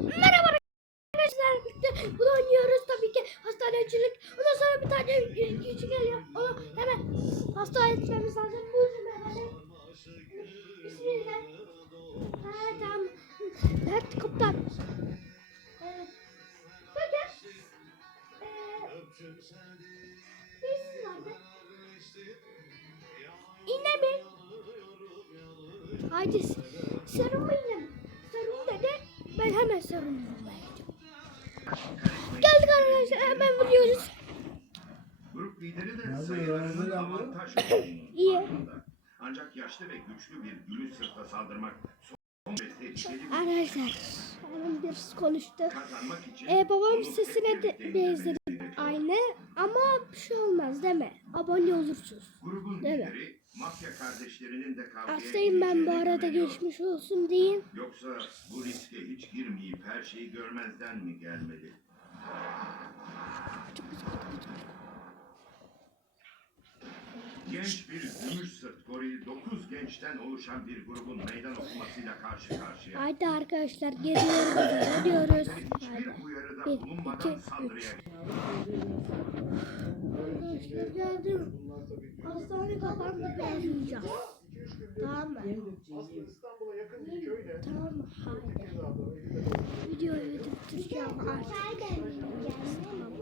Merhaba arkadaşlar. İşte bunu oynuyoruz tabii ki hastanecilik. Ondan sonra bir tane kişi geliyor. Onu hemen hastane etmemiz lazım. Bu yüzden hemen. Bismillah. Ha tamam. Evet kaptan. Evet. Peki. Ee, birisi nerede? İğne mi? Haydi serum mu. Ben hemen gidiyorum. Geldik arkadaşlar hemen vuruyoruz. Grup lideri de sayılarının ya? avantaj olduğunu İyi. Ancak yaşlı ve güçlü bir gülü sırtla saldırmak Arkadaşlar hemen bir konuştu. Ee, babam sesine de indirmesi aynı ama bir şey olmaz değil mi? Abone olursunuz. Grubun Değil mi? Mafya kardeşlerinin de kavgaya Hastayım ben bu arada güveniyor. geçmiş olsun deyin. Yoksa bu riske hiç girmeyip her şeyi görmezden mi gelmeli? Genç bir gümüş sırt goril 9 gençten oluşan bir grubun meydan okumasıyla karşı karşıya. Haydi arkadaşlar geliyoruz geliyoruz. Hiçbir uyarıda Bir, bulunmadan iki, saldırıya Arkadaşlar geldim. Hastane kapandı ben yiyeceğim. Tamam mı? Aslında İstanbul'a yakın bir köyde Tamam mı? Haydi. Videoyu bitireceğim artık. Videoyu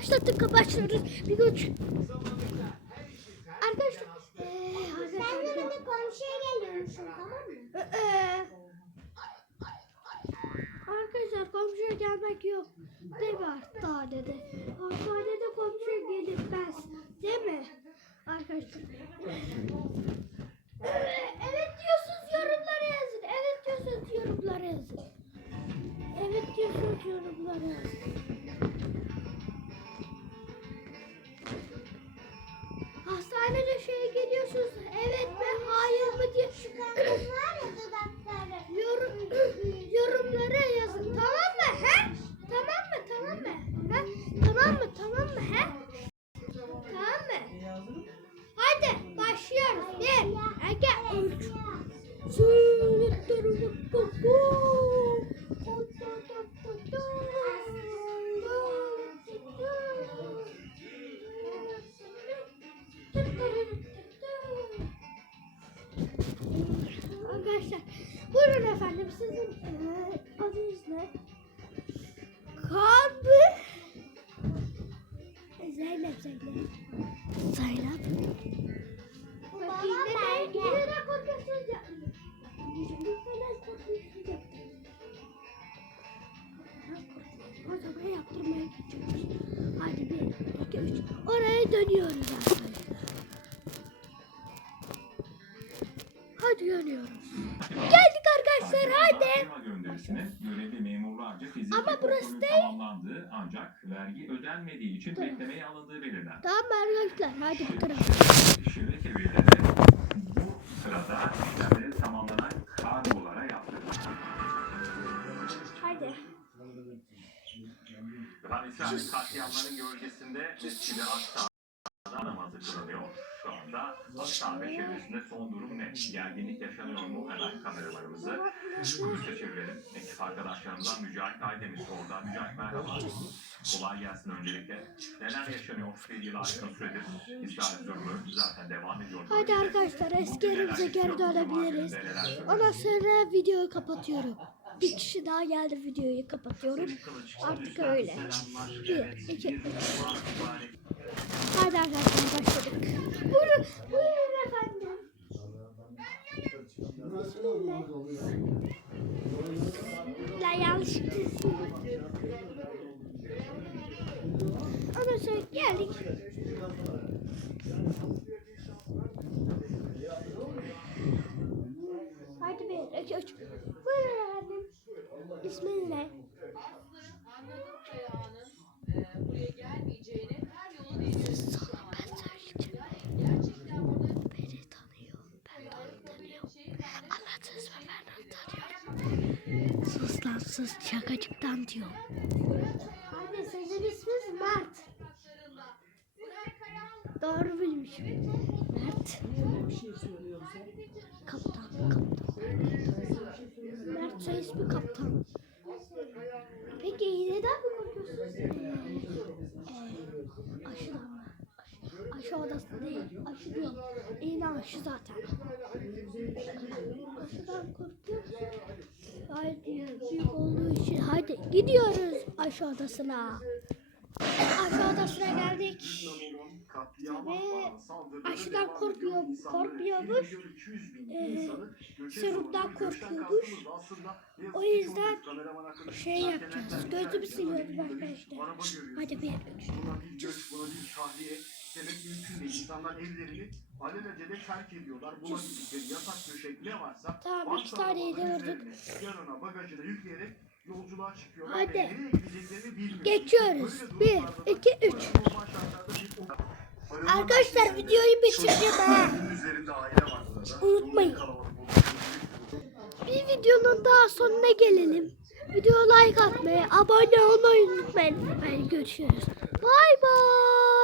başlattık başlıyoruz. Bir güç. Arkadaşlar. Eee Sen de bir komşuya geliyorsun tamam mı? Ee, Arkadaşlar komşuya gelmek yok. Değil mi hastanede? Hastanede komşuya gelinmez. Değil mi? Arkadaşlar. Evet, evet diyorsunuz yorumlara yazın. Evet diyorsunuz yorumlara yazın. Evet diyorsunuz yorumlara yazın. Arkadaşlar buyurun efendim sizin eee, adınız ne? Kaan mı? Zeynep Zeynep. Zeynep. Baba Yine de, yine de korkuyorsunuz ya. O zaman yaptırmaya gidiyoruz. Hadi bir, iki, üç. Oraya dönüyoruz arkadaşlar. Dönüyoruz. Geldik arkadaşlar hadi. Görevli memurlarca Ama burası değil. tamamlandığı ancak vergi ödenmediği için Tamam. beklemeye alındığı belirlendi. Tamam arkadaşlar hadi bakalım. Şirket üyeleri bu sırada işlemleri tamamlanan kargolara yaptırdı. Hadi. İsrail katliamların gölgesinde Mescid-i Aksa'da namazı kılınıyor. Şu anda ve çevresinde son durum ne? Gerginlik yaşanıyor mu? Hemen kameralarımızı Kudüs'e çevirelim. Ekip arkadaşlarımızdan Mücahit Aydemir orada. Mücahit merhaba. Kolay gelsin öncelikle. Neler yaşanıyor? Bir yıl aşkın süredir İsrail durumu zaten devam ediyor. Hadi arkadaşlar eski yerimize geri dönebiliriz. Ondan sonra videoyu kapatıyorum. Bir kişi daha geldi videoyu kapatıyorum. Artık öyle. Bir, iki, üç. Hadi arkadaşlar başladık. Buyurun, buyurun efendim. La yanlış çizdim. Ondan sonra geldik. Hadi bir, iki, üç. Buyurun efendim. İsmin ne? Aslı anladım Kaya'nın e, buraya gelmeyeceğini her yolu deniyoruz. Sana ben söyleyeceğim. Gerçekten burada Beni tanıyor. Ben de onu tanıyorum. şey ben de Anladınız mı? Ben onu sus. Şakacıktan diyorum. Hadi sizin isminiz Mert. Doğru bilmişim. Mert. Kaptan. Kaptan. Mert soy ismi kaptan. Peki neden mi korkuyorsunuz? Ee, aşıdan mı? Aşı, aşı odası değil. Aşı diyorum. İğne aşı zaten. Aşıdan korkuyoruz. Haydi büyük olduğu için hadi gidiyoruz aşı odasına. Aşı odasına geldik. Ve aşıdan korkuyor, korkmuyormuş. Ee, serumdan korkuyormuş. O yüzden şey yapacağız. Gözümü siliyorum arkadaşlar. Hadi bir. Demek mümkün değil. İnsanlar evlerini alelacele terk ediyorlar. Bulabildikleri yatak döşek ne varsa Tamam, iki vurduk. üzerine, Yanına bagajına yükleyerek yolculuğa çıkıyorlar. Hadi. Geçiyoruz. Bir, iki, üç. Arkadaşlar videoyu bitirdim ha. Unutmayın. Bir videonun daha sonuna gelelim. Video like atmayı, abone olmayı unutmayın. Hadi görüşürüz. Bay bay.